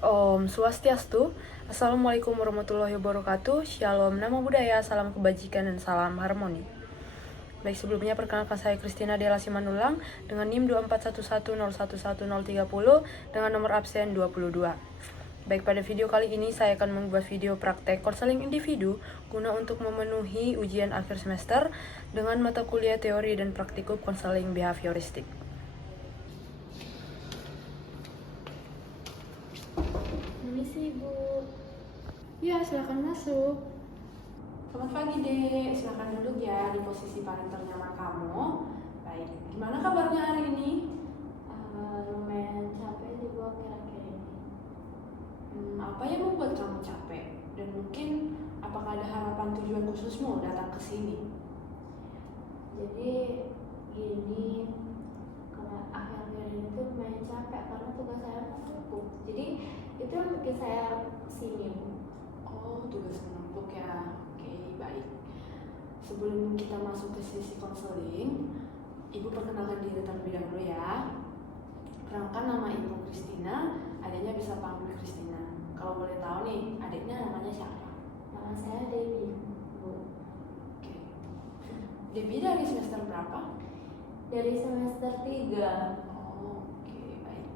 Om Swastiastu. Assalamualaikum warahmatullahi wabarakatuh. Shalom, nama budaya, salam kebajikan, dan salam harmoni. Baik, sebelumnya perkenalkan saya Christina Della Simanulang dengan NIM 24110111030 dengan nomor absen 22. Baik, pada video kali ini saya akan membuat video praktek konseling individu guna untuk memenuhi ujian akhir semester dengan mata kuliah teori dan praktikum konseling behavioristik. Permisi, Bu. Ya, silakan masuk. Selamat pagi, Dek. Silakan duduk ya di posisi paling ternyaman kamu. Baik, gimana kabarnya hari ini? Lumayan capek sih, Bu, akhir-akhir ini. Apa yang membuat kamu capek? Dan mungkin apakah ada harapan tujuan khususmu datang ke sini? Jadi gini, karena akhir-akhir ini tuh lumayan capek karena tugas saya menumpuk. Jadi itu yang bikin saya kesini, Bu. Oh, tugas menumpuk ya. Oke, baik. Sebelum kita masuk ke sesi konseling, Ibu perkenalkan diri terlebih dahulu ya. Perkenalkan, nama Ibu Christina, adiknya bisa panggil Christina. Kalau boleh tahu nih, adiknya namanya siapa? Nama saya Debbie, Bu. Oke. Debbie dari semester berapa? Dari semester 3. Oh, oke, baik.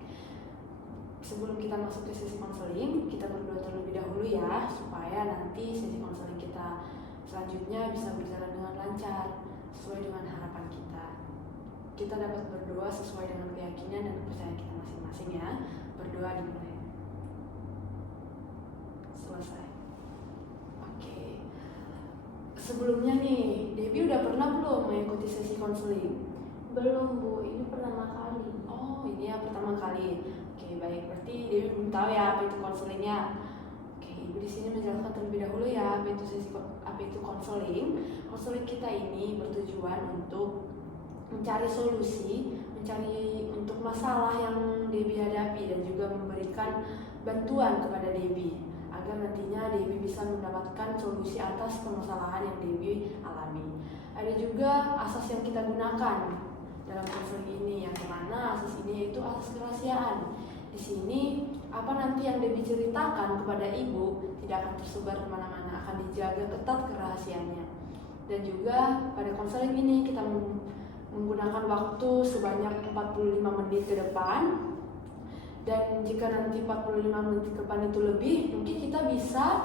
Sebelum kita masuk ke sesi konseling, kita berdoa terlebih dahulu ya, supaya nanti sesi konseling kita selanjutnya bisa berjalan dengan lancar, sesuai dengan harapan kita. Kita dapat berdoa sesuai dengan keyakinan dan kepercayaan kita masing-masing ya. Berdoa dimulai. Selesai. Oke. Sebelumnya nih, Debbie udah pernah belum mengikuti sesi konseling? Belum, Bu. Ini pertama kali. Oh, ini ya pertama kali. Oke, baik. Berarti Dewi belum tahu ya apa itu konselingnya. Oke, Ibu di sini menjelaskan terlebih dahulu ya apa itu konseling. Konseling kita ini bertujuan untuk mencari solusi, mencari untuk masalah yang Debbie hadapi dan juga memberikan bantuan kepada Debbie agar nantinya Debbie bisa mendapatkan solusi atas permasalahan yang Debbie alami. Ada juga asas yang kita gunakan dalam konseling ini, yang mana asas ini yaitu asas kerahasiaan. Di sini apa nanti yang Debbie ceritakan kepada Ibu tidak akan tersebar kemana-mana, akan dijaga ketat kerahasiaannya. Dan juga pada konseling ini kita menggunakan waktu sebanyak 45 menit ke depan. Dan jika nanti 45 menit ke depan itu lebih, mungkin kita bisa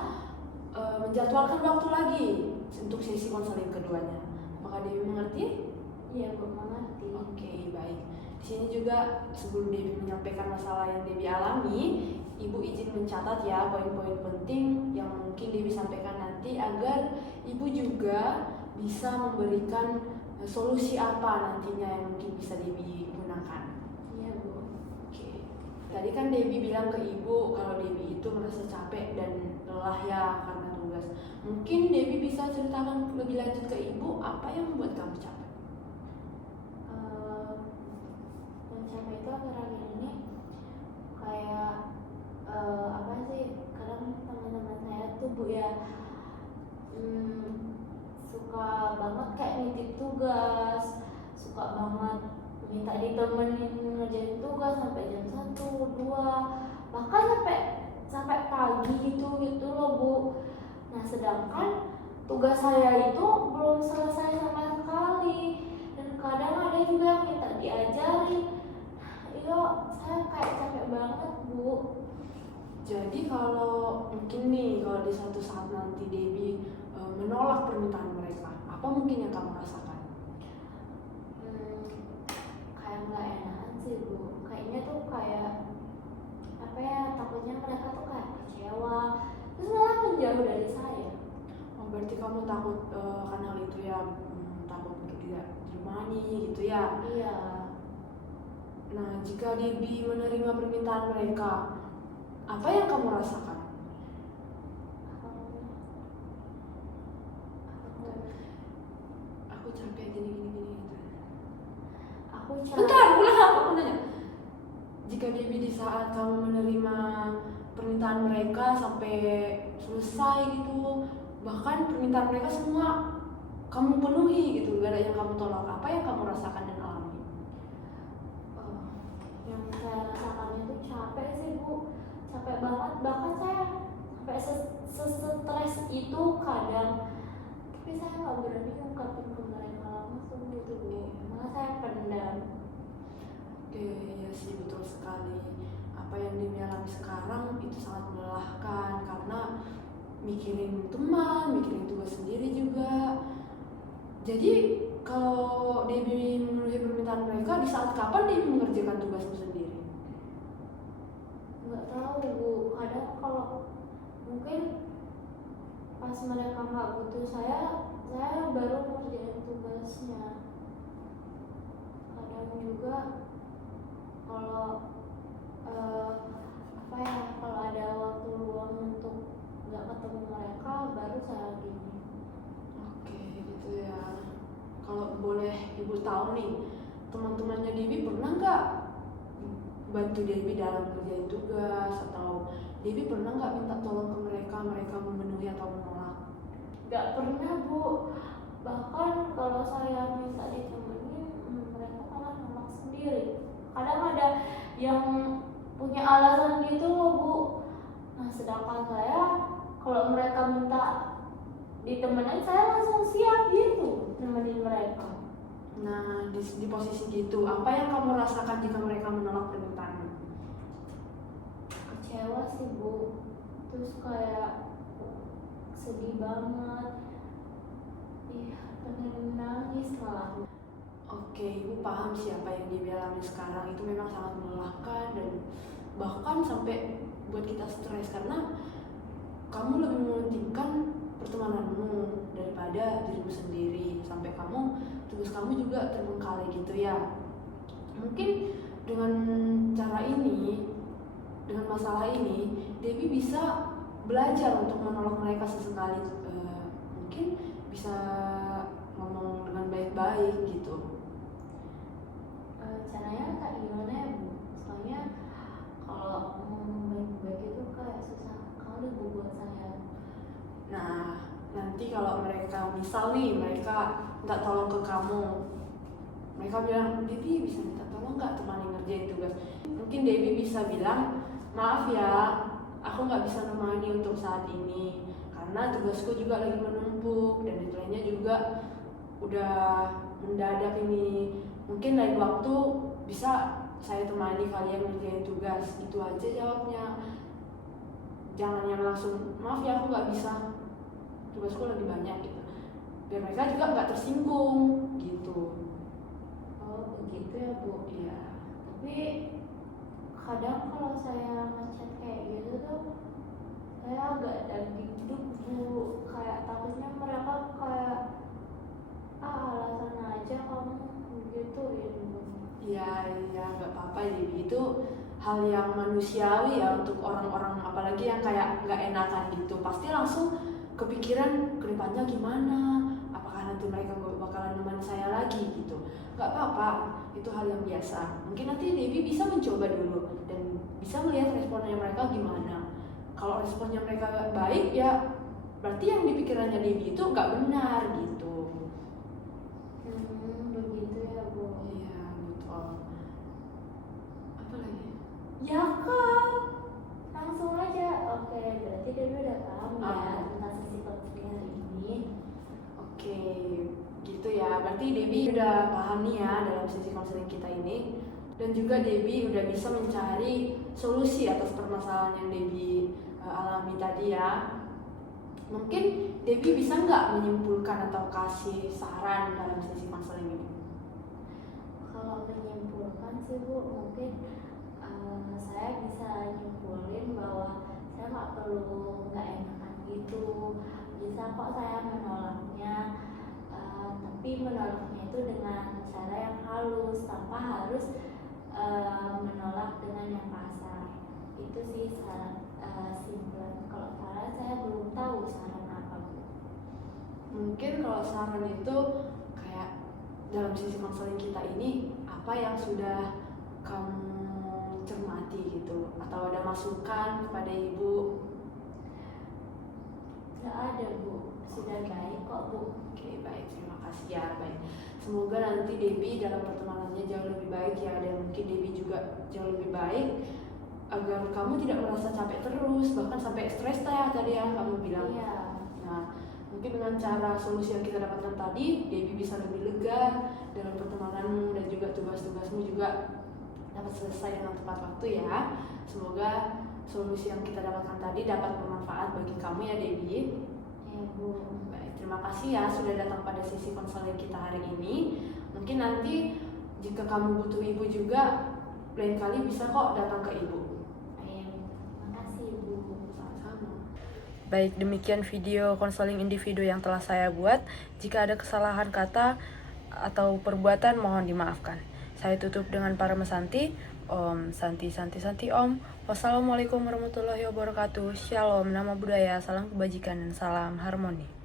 menjadwalkan waktu lagi untuk sesi konseling keduanya. Apakah Debbie mengerti? Iya, Bu, mengerti. Oke, baik. Di sini juga sebelum Debbie menyampaikan masalah yang Debbie alami, Ibu izin mencatat ya poin-poin penting yang mungkin Debbie sampaikan nanti agar Ibu juga bisa memberikan solusi apa nantinya yang mungkin bisa Debbie gunakan. Iya, Bu. Oke. Tadi kan Debbie bilang ke Ibu kalau Debbie itu merasa capek dan lelah ya karena tugas. Mungkin Debbie bisa ceritakan lebih lanjut ke Ibu apa yang membuat kamu capek? Capek itu akhir-akhir ini kayak apa sih, kadang teman-teman saya tuh, Bu, ya suka banget kayak nitip tugas, suka banget minta ditemenin ngerjain tugas sampai jam 1, 2, bahkan sampai pagi gitu loh, Bu. Nah, sedangkan tugas saya itu belum selesai sama sekali, dan kadang ada juga yang minta diajarin. Iya, saya kayak capek banget, Bu. Jadi kalau mungkin nih, kalau di suatu saat nanti Debbie menolak permintaan mereka, apa mungkin yang kamu rasakan? Kayak nggak enakan sih, Bu. Kayaknya tuh kayak apa ya, takutnya mereka tuh kayak kecewa, terus malah menjauh dari saya. Oh, berarti kamu takut akan hal itu ya, takut untuk tidak ditemani gitu ya? Iya. Nah, jika Debbie menerima permintaan mereka, apa yang kamu rasakan? Aku capek gini. Aku Bentar, ulang aku nanya. Jika Debbie di saat kamu menerima permintaan mereka sampai selesai gitu, bahkan permintaan mereka semua kamu penuhi gitu, gak ada yang kamu tolak, apa yang kamu rasakan dan alami? yang saya rasakan itu capek sih, Bu. Capek banget tapi saya nggak berani ungkapin ke mereka langsung gitu Bu, malah saya pendam. Oke, ya sih betul sekali. Apa yang Debbie alami sekarang itu sangat melelahkan karena mikirin teman, mikirin tugas sendiri juga. Jadi kalau Debbie memenuhi permintaan mereka, di saat kapan Debbie mengerjakan tugasmu sendiri? Nggak tahu Bu, kadang kalau mungkin pas mereka nggak butuh saya baru ngerjain tugasnya. Kadang juga kalau kalau ada waktu luang untuk nggak ketemu mereka baru saya gini. Oke, gitu ya. Kalau boleh Ibu tahu nih, teman-temannya Debbie pernah nggak bantu Debbie dalam kerjain tugas, atau Debbie pernah nggak minta tolong ke mereka memenuhi atau menolak? Nggak pernah Bu, bahkan kalau saya minta ditemenin mereka malah nolak sendiri. Kadang ada yang punya alasan gitu loh Bu. Nah sedangkan saya kalau mereka minta ditemenin saya langsung siap gitu nemenin mereka. Nah, di posisi gitu, apa yang kamu rasakan jika mereka menolak permintaanmu? Kecewa sih Bu, terus kayak sedih banget, pengen nangis malah. Oke, Ibu paham siapa yang dialami sekarang itu memang sangat melelahkan dan bahkan sampai buat kita stres karena kamu lebih mementingkan pertemananmu daripada dirimu sendiri, sampai tugas kamu juga terbengkalai gitu ya. Mungkin dengan cara ini, dengan masalah ini, Debbie bisa belajar untuk menolak mereka sesekali. Mungkin bisa ngomong dengan baik-baik gitu. Caranya kayak gimana ya Bu? Soalnya kalau ngomong baik-baik itu kayak susah kali Bu buat saya. Nah, nanti kalau mereka misal nih mereka minta tolong ke kamu, mereka bilang, Debbie bisa minta tolong nggak temani ngerjain tugas? Mungkin Debbie bisa bilang, maaf ya, aku nggak bisa nemani untuk saat ini karena tugasku juga lagi menumpuk dan deadline-nya juga udah mendadak ini. Mungkin lain waktu bisa saya temani kalian ngerjain tugas. Itu aja jawabnya. Jangan yang langsung, maaf ya aku nggak bisa, tugasku lagi banyak gitu. Biar mereka juga nggak tersinggung gitu. Oh begitu ya Bu. Iya. Tapi kadang kalau saya ngechat kayak gitu tuh saya agak daging Bu, kayak takutnya mereka kayak alasan aja kamu gitu ya Bu. Iya, nggak apa-apa jadi itu hal yang manusiawi ya untuk orang-orang apalagi yang kayak nggak enakan gitu, pasti langsung kepikiran kedepannya gimana, apakah nanti mereka bakalan nemenin saya lagi gitu. Nggak apa-apa, itu hal yang biasa. Mungkin nanti Debbie bisa mencoba dulu dan bisa melihat responnya mereka gimana. Kalau responnya mereka baik ya berarti yang di pikirannya Debbie itu nggak benar gitu. Begitu ya Bu. Iya betul. Apa lagi? Ya Kak, langsung aja. Oke, berarti dia udah paham ya tentang sisi konflik hari ini. Oke, gitu ya. Berarti Debbie udah paham nih ya dalam sesi konseling kita ini. Dan juga Debbie udah bisa mencari solusi atas permasalahan yang Debbie alami tadi ya. Mungkin Debbie bisa nggak menyimpulkan atau kasih saran dalam sesi konseling ini? Kalau menyimpulkan sih Bu, mungkin saya bisa nyimpulin bahwa saya nggak perlu nggak enakan gitu. Bisa kok saya menolaknya, tapi menolaknya itu dengan cara yang halus tanpa harus menolak dengan yang kasar. Itu sih saran simpulan. Kalau saran saya belum tahu saran apa Bu. Mungkin kalau saran itu kayak dalam sesi konseling kita ini apa yang sudah kamu cermati gitu, atau ada masukan kepada Ibu? Nggak ada Bu, sudah baik kok Bu. Oke, baik, terima kasih ya. Baik, semoga nanti Debbie dalam pertemanannya jauh lebih baik ya, dan mungkin Debbie juga jauh lebih baik agar kamu tidak merasa capek terus, bahkan sampai stres ya tadi yang kamu bilang. Iya. Nah, Mungkin dengan cara solusi yang kita dapatkan tadi, Debbie bisa lebih lega dengan pertemananmu dan juga tugas-tugasmu juga dapat selesai dengan tepat waktu ya. Semoga solusi yang kita dapatkan tadi dapat bermanfaat bagi kamu ya Debbie. Ya Bu. Baik, terima kasih ya sudah datang pada sesi konseling kita hari ini. Mungkin nanti jika kamu butuh ibu juga, lain kali bisa kok datang ke ibu. Ya, makasih Bu. Sama-sama. Baik, demikian video konseling individu yang telah saya buat. Jika ada kesalahan kata atau perbuatan mohon dimaafkan. Saya tutup dengan Paramesanti. Om Santi Santi Santi Om. Wassalamualaikum warahmatullahi wabarakatuh. Shalom, nama budaya, salam kebajikan dan salam harmoni.